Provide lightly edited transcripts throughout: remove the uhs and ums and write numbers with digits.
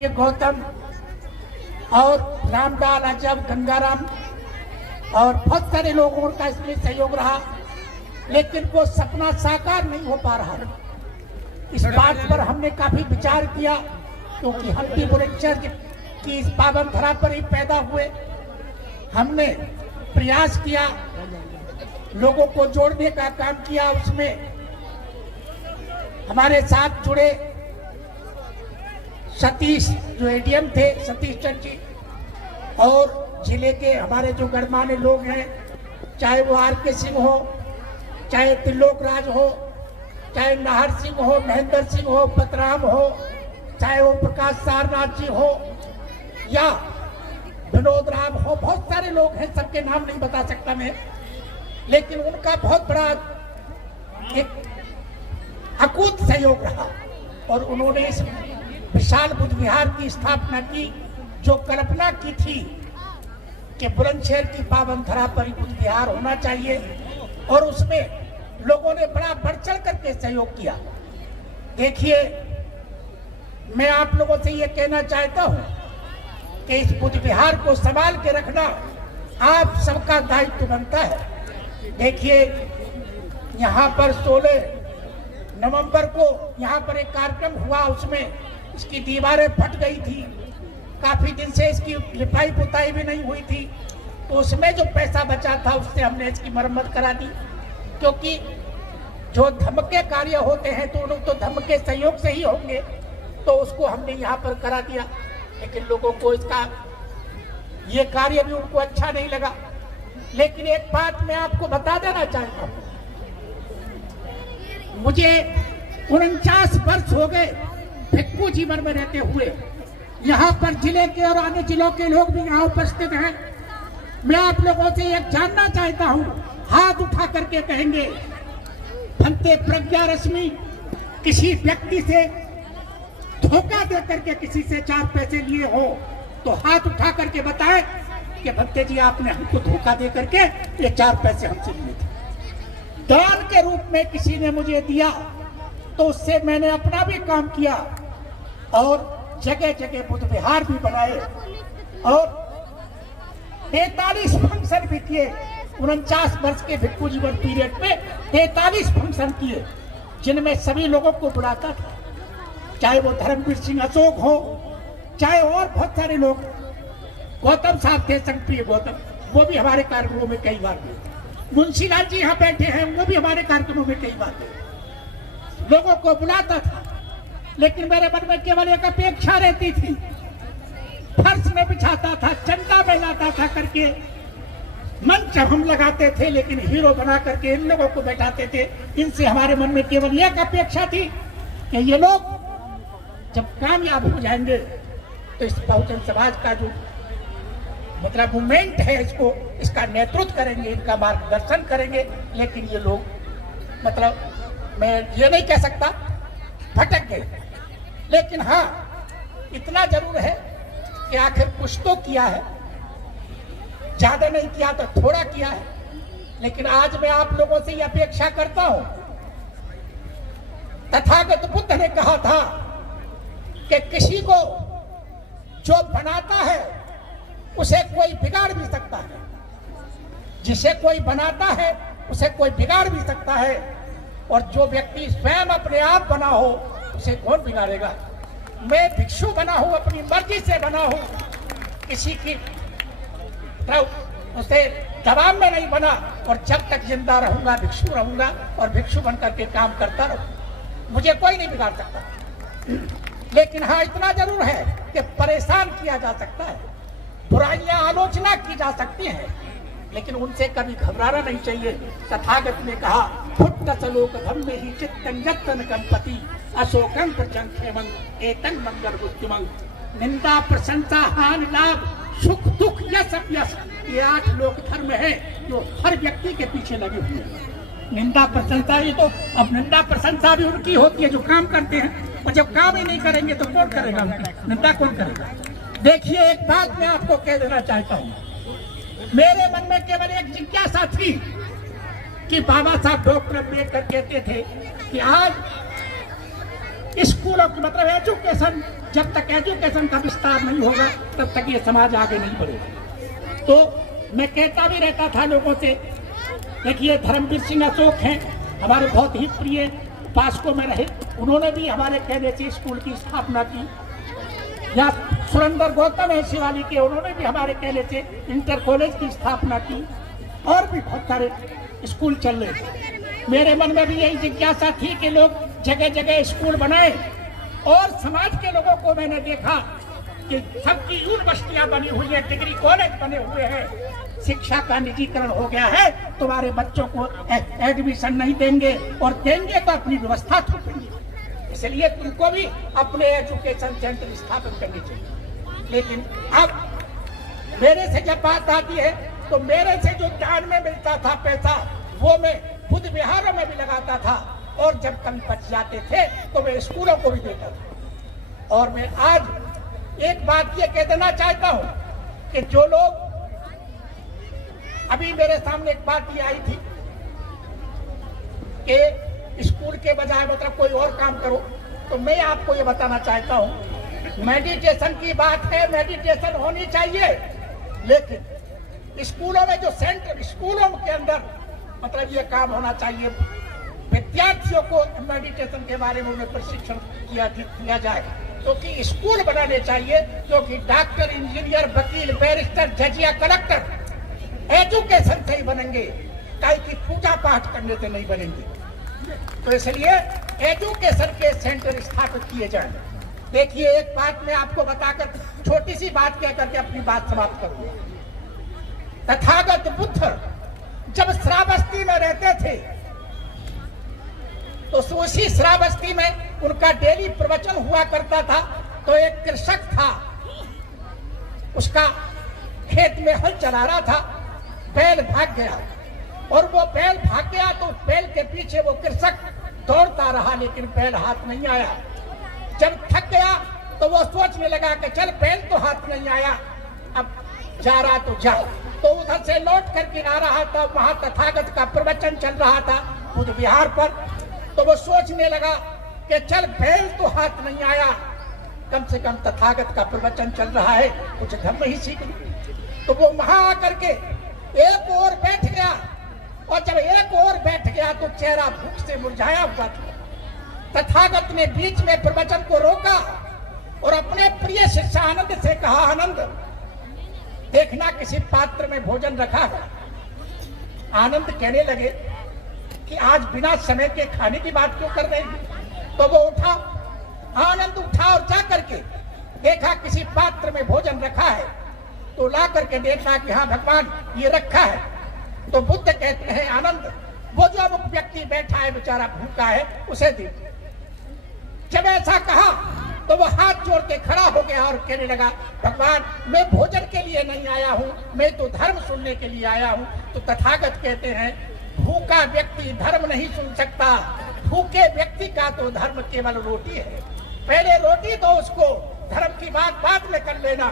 ये गौतम और रामलाल, अजब, गंगाराम और बहुत सारे लोगों का इसमें सहयोग रहा, लेकिन वो सपना साकार नहीं हो पा रहा। इस बात पर हमने काफी विचार किया, क्योंकि हम भी बुलंदशहर की इस पावन धरा पर ही पैदा हुए। हमने प्रयास किया, लोगों को जोड़ने का काम किया। उसमें हमारे साथ जुड़े सतीश जो एडीएम थे, सतीश चंद जी, और जिले के हमारे जो गणमान्य लोग हैं, चाहे वो आर.के. सिंह हो, चाहे त्रिलोक राज हो, चाहे नाहर सिंह हो, महेंद्र सिंह हो, पतराम हो, चाहे वो प्रकाश सारनाथ जी हो या विनोद राम हो, बहुत सारे लोग हैं, सबके नाम नहीं बता सकता मैं, लेकिन उनका बहुत बड़ा एक अकूत सहयोग रहा और उन्होंने इस विशाल बुद्ध विहार की स्थापना की, जो कल्पना की थी कि बुलंदशहर की पावन धरा पर ही बुद्ध विहार होना चाहिए, और उसमें लोगों ने बड़ा बढ़ चढ़ करके सहयोग किया। देखिए, मैं आप लोगों से ये कहना चाहता हूं कि इस बुद्ध विहार को संभाल के रखना आप सबका दायित्व बनता है। देखिए, यहाँ पर 16 नवंबर को यहाँ पर एक कार्यक्रम हुआ, उसमें इसकी दीवारें फट गई थी, काफी दिन से इसकी लिपाई पुताई भी नहीं हुई थी, तो उसमें जो पैसा बचा था उससे हमने इसकी मरम्मत करा दी। क्योंकि जो धर्म के कार्य होते हैं तो लोग तो धर्म के सहयोग से ही होंगे, तो उसको हमने यहाँ पर करा दिया। लेकिन लोगों को इसका ये कार्य भी उनको अच्छा नहीं लगा। लेकिन एक बात मैं आपको बता देना चाहता हूँ, मुझे 49 वर्ष हो गए भिक्खु जीवन में रहते हुए। यहाँ पर जिले के और अन्य जिलों के लोग भी यहाँ उपस्थित हैं। मैं आप लोगों से एक जानना चाहता हूँ, हाथ उठा करके कहेंगे भंते प्रज्ञा रश्मि किसी व्यक्ति से धोखा दे करके किसी से 4 पैसे लिए हो तो हाथ उठा करके बताएं कि भंते जी आपने हमको धोखा दे करके ये 4 पैसे हमसे लिए थे। दान के रूप में किसी ने मुझे दिया तो उससे मैंने अपना भी काम किया और जगह जगह बुद्ध विहार भी बनाए और 43 फंक्शन भी किए। 49 वर्ष के भिक्खु जीवन पीरियड में 43 फंक्शन किए, जिनमें सभी लोगों को बुलाता था, चाहे वो धर्मवीर सिंह अशोक हो, चाहे और बहुत सारे लोग। गौतम साहब थे, संगप्रिय गौतम, वो भी हमारे कार्यक्रमों में कई बार गए। मुंशी लाल जी यहाँ बैठे हैं, वो भी हमारे कार्यक्रमों में कई बार गए। लोगों को बुलाता था, लेकिन मेरे मन में केवल एक अपेक्षा रहती थी, फर्श में बिछाता था, चंदा में लाता था करके मंच हम लगाते थे, लेकिन हीरो बना करके इन लोगों को बैठाते थे। इनसे हमारे मन में केवल एक अपेक्षा थी कि ये लोग जब कामयाब हो जाएंगे तो इस बहुजन समाज का जो मतलब मूवमेंट है, इसका नेतृत्व करेंगे, इनका मार्गदर्शन करेंगे। लेकिन ये लोग मतलब मैं ये नहीं कह सकता भटक गए, लेकिन हाँ इतना जरूर है कि आखिर कुछ तो किया है, ज्यादा नहीं किया तो थोड़ा किया है। लेकिन आज मैं आप लोगों से ये अपेक्षा करता हूं, तथागत बुद्ध ने कहा था कि किसी को जो बनाता है उसे कोई बिगाड़ भी सकता है, जिसे कोई बनाता है उसे कोई बिगाड़ भी सकता है, और जो व्यक्ति स्वयं अपने आप बना हो उसे कौन बिगाड़ेगा। मैं भिक्षु बना हूं, अपनी मर्जी से बना हूं, किसी की उसे दबाव में नहीं बना, और जब तक जिंदा रहूंगा भिक्षु रहूंगा और भिक्षु बन करके काम करता रहूंगा, मुझे कोई नहीं बिगाड़ सकता। लेकिन हाँ इतना जरूर है कि परेशान किया जा सकता है, बुराइयां आलोचना की जा सकती हैं, लेकिन उनसे कभी घबराना नहीं चाहिए। तथागत ने कहा फुट्टसलोक धम्मे ही चित्तं यत्तन कंपति अशोकं प्रजंखेमं एतं मंगल बुद्धिमं। निंदा प्रशंसा हानि लाभ सुख दुख यश अपयश, ये 8 लोक धर्म है जो हर व्यक्ति के पीछे लगे हुए हैं। निंदा प्रशंसा, ये तो अब निंदा प्रशंसा भी उनकी होती है जो काम करते हैं, और जब काम ही नहीं करेंगे तो कौन करेगा उनकी निंदा, कौन करेगा। देखिए, एक बात मैं आपको कह देना चाहता हूँ, मेरे मन में केवल एक जिज्ञासा थी कि बाबा साहब डॉक्टर अम्बेडकर कहते थे कि आज स्कूलों की मतलब एजुकेशन, जब तक एजुकेशन का विस्तार नहीं होगा तब तक ये समाज आगे नहीं बढ़ेगा। तो मैं कहता भी रहता था लोगों से, देखिए धर्मवीर सिंह अशोक हैं हमारे बहुत ही प्रिय, पास्को में रहे, उन्होंने भी हमारे कहने से स्कूल की स्थापना की। या सुरेंद्र गौतम है शिवाली के, उन्होंने भी हमारे कहने से इंटर कॉलेज की स्थापना की, और भी बहुत सारे स्कूल चल रहे थे। मेरे मन में भी यही जिज्ञासा थी कि लोग जगह जगह स्कूल बनाए, और समाज के लोगों को मैंने देखा कि सबकी यूनिवर्सिटियां बनी हुई है, डिग्री कॉलेज बने हुए हैं, शिक्षा का निजीकरण हो गया है, तुम्हारे बच्चों को एडमिशन नहीं देंगे, और देंगे तो अपनी व्यवस्था थोपेंगे। इसलिए तुमको भी अपने एजुकेशन सेंटर स्थापित करनी चाहिए। लेकिन अब मेरे से जब बात आती है तो मेरे से जो दान में मिलता था पैसा, वो मैं खुद बिहारों में भी लगाता था, और जब कभी बच जाते थे तो मैं स्कूलों को भी देता था। और मैं आज एक बात ये कह देना चाहता हूं कि जो लोग, अभी मेरे सामने एक बात ये आई थी कि स्कूल के बजाय मतलब कोई और काम करो, तो मैं आपको ये बताना चाहता हूं, मेडिटेशन की बात है, मेडिटेशन होनी चाहिए, लेकिन स्कूलों में जो सेंटर, स्कूलों के अंदर मतलब ये काम होना चाहिए, विद्यार्थियों को मेडिटेशन के बारे में उन्हें प्रशिक्षण किया जाए, क्योंकि तो स्कूल बनाने चाहिए, क्योंकि डॉक्टर, इंजीनियर, वकील, बैरिस्टर, जज या कलेक्टर एजुकेशन से ही बनेंगे, कहीं की पूजा पाठ करने से नहीं बनेंगे। तो इसलिए एजुकेशन के सेंटर स्थापित किए जाएं। देखिए एक बात मैं आपको बताकर, छोटी सी बात कह करके अपनी बात समाप्त करूंगा। तथागत बुद्ध जब श्रावस्ती में रहते थे तो उसी श्रावस्ती में उनका डेली प्रवचन हुआ करता था। तो एक कृषक था, उसका खेत में हल चला रहा था, बैल भाग गया, और वो बैल भाग गया तो बैल के पीछे वो कृषक दौड़ता रहा, लेकिन बैल हाथ नहीं आया। जब थक गया तो वो सोचने लगा कि चल बैल तो हाथ नहीं आया, अब जा रहा तो जा। तो उधर से लौट करके आ रहा था, वहां तथागत का प्रवचन चल रहा था बुद्ध विहार पर। तो वो सोचने लगा कि चल बैल तो हाथ नहीं आया, कम से कम तथागत का प्रवचन चल रहा है, कुछ धर्म ही सीख लूं। तो वो वहां आकर के एक और बैठ गया, और जब एक और बैठ गया तो चेहरा भूख से मुरझाया हुआ था। तथागत ने बीच में प्रवचन को रोका और अपने प्रिय शिष्य आनंद से कहा, आनंद देखना किसी पात्र में भोजन रखा है। आनंद कहने लगे कि आज बिना समय के खाने की बात क्यों कर रहे हैं। तो वो उठा, आनंद उठा और जा करके देखा किसी पात्र में भोजन रखा है, तो ला करके देखा कि हाँ भगवान ये रखा है। तो बुद्ध कहते हैं, आनंद वो जो अब व्यक्ति बैठा है बेचारा भूखा है, उसे दे। जब ऐसा कहा तो वो हाथ जोड़ के खड़ा हो गया और कहने लगा, भगवान मैं भोजन के लिए नहीं आया हूँ, मैं तो धर्म सुनने के लिए आया हूँ। तो तथागत कहते हैं, भूखा व्यक्ति धर्म नहीं सुन सकता, भूखे व्यक्ति का तो धर्म केवल रोटी है, पहले रोटी दो उसको, धर्म की बात बाद में कर लेना।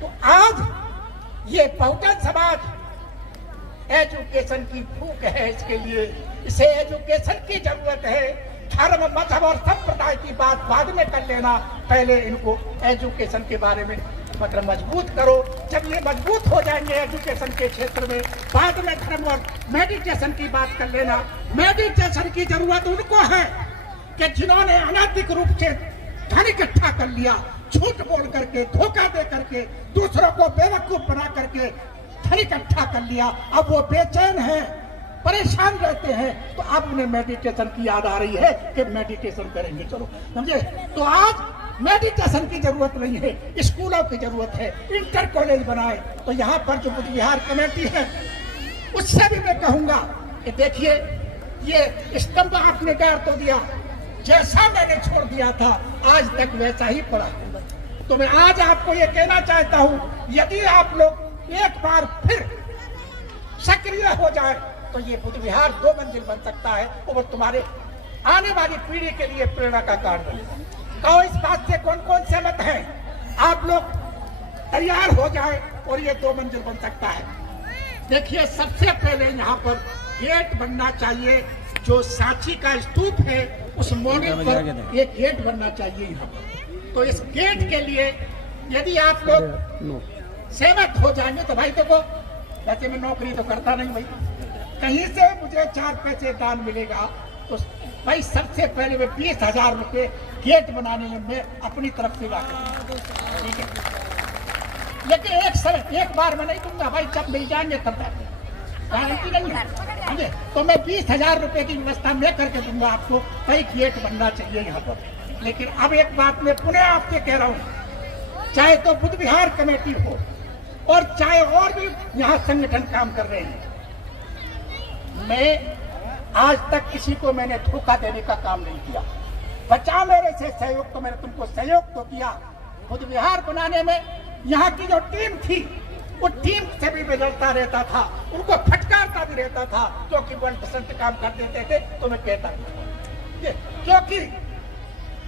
तो आज ये बहुजन समाज एजुकेशन की भूख है, इसके लिए इसे एजुकेशन की जरूरत है। धर्म, मजहब और संप्रदाय की बात बाद में कर लेना, पहले इनको एजुकेशन के बारे में मतलब मजबूत करो। जब ये मजबूत हो जाएंगे एजुकेशन के क्षेत्र में, बाद में धर्म और मेडिटेशन की बात कर लेना। मेडिटेशन की जरूरत उनको है कि जिन्होंने अनैतिक रूप से धन इकट्ठा कर लिया, झूठ बोल करके, धोखा दे करके, दूसरों को बेवकूफ बना करके धन इकट्ठा कर लिया, अब वो बेचैन है, परेशान रहते हैं। तो अब उन्हें मेडिटेशन की याद आ रही है कि मेडिटेशन करेंगे, चलो समझे। तो आज मेडिटेशन की जरूरत नहीं है, स्कूलों की जरूरत है, इंटर कॉलेज बनाए। तो यहाँ पर जो बुद्ध विहार कमेटी है उससे भी मैं कहूंगा कि देखिए ये स्तंभ आपने गाड़ तो दिया, जैसा मैंने छोड़ दिया था आज तक वैसा ही पड़ा। तो मैं आज आपको ये कहना चाहता हूँ, यदि आप लोग एक बार फिर सक्रिय हो जाए तो ये बुद्ध विहार 2 मंजिल बन सकता है और तुम्हारे आने वाली पीढ़ी के लिए प्रेरणा का कारण बनेगा। कहो इस बात से कौन कौन सहमत है? आप लोग तैयार हो जाए और ये 2 मंजिल बन सकता है। देखिए सबसे पहले यहाँ पर गेट बनना चाहिए, जो सांची का स्तूप है उस मॉडल पर एक गेट बनना चाहिए यहाँ पर। तो इस गेट के लिए यदि आप लोग सहमत हो जाएंगे तो भाई देखो, वैसे मैं नौकरी तो करता नहीं भाई, कहीं से मुझे 4 पैसे दान मिलेगा तो भाई सबसे पहले मैं 20,000 रुपये गेट बनाने में मैं अपनी तरफ से रखूंगा, ठीक है। लेकिन एक बार मैं नहीं दूंगा भाई, जब मिल जाएंगे तब तक गारंटी नहीं है, ठीक है। तो मैं 20,000 रुपये की व्यवस्था मैं करके दूंगा आपको, भाई गेट बनना चाहिए यहाँ पर। लेकिन अब एक बात मैं पुनः आपसे कह रहा हूँ, चाहे तो बुद्ध विहार कमेटी हो और चाहे और भी यहाँ संगठन काम कर रहे हैं, मैं आज तक किसी को मैंने धोखा देने का काम नहीं किया। बचा मेरे से सहयोग तो मैंने तुमको सहयोग तो किया, बुद्ध विहार बनाने में यहाँ की जो टीम थी वो टीम से भी बिगड़ता रहता था, उनको फटकारता भी रहता था, क्योंकि 1% काम कर देते थे तो मैं कहता था, क्योंकि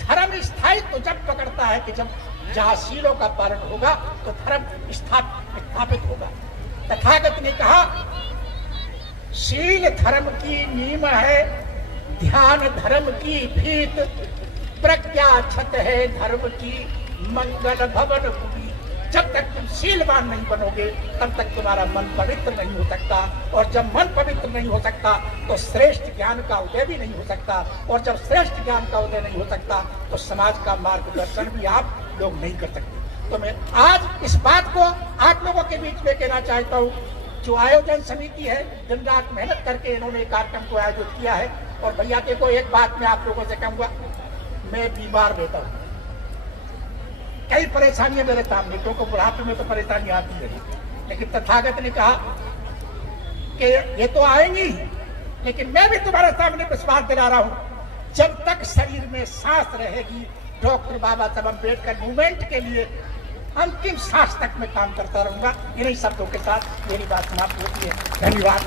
धर्म स्थायित्व तो जब पकड़ता है कि जब जहाँ शीलों का पालन होगा तो धर्म स्थापित होगा। तथागत ने कहा, शील धर्म की नीम है, ध्यान धर्म की भीत, प्रज्ञा छत है धर्म की, मंगल भवन भूमि। जब तक तुम शीलवान नहीं बनोगे तब तक तुम्हारा मन पवित्र नहीं हो सकता, और जब मन पवित्र नहीं हो सकता तो श्रेष्ठ ज्ञान का उदय भी नहीं हो सकता, और जब श्रेष्ठ ज्ञान का उदय नहीं हो सकता तो समाज का मार्गदर्शन भी आप लोग नहीं कर सकते। तो मैं आज इस बात को आप लोगों के बीच में कहना चाहता हूँ, जो आयोजन समिति है दिन रात मेहनत करके इन्होंने कार्यक्रम को आयोजित किया है। और भैया देखो, एक बात मैं आप लोगों से कहूँगा, मैं बीमार रहता हूँ, कई परेशानियां मेरे सामने, क्योंकि बुढ़ापे में तो परेशानी आती है, लेकिन तथागत ने कहा कि ये तो आएंगी, लेकिन मैं भी तुम्हारे सामने विश्वास दिला रहा हूं, जब तक शरीर में सांस रहेगी डॉक्टर बाबा साहब अम्बेडकर मूवमेंट के लिए अंतिम सांस तक मैं काम करता रहूंगा। इन्हीं शब्दों के साथ मेरी बात समाप्त होती है। धन्यवाद।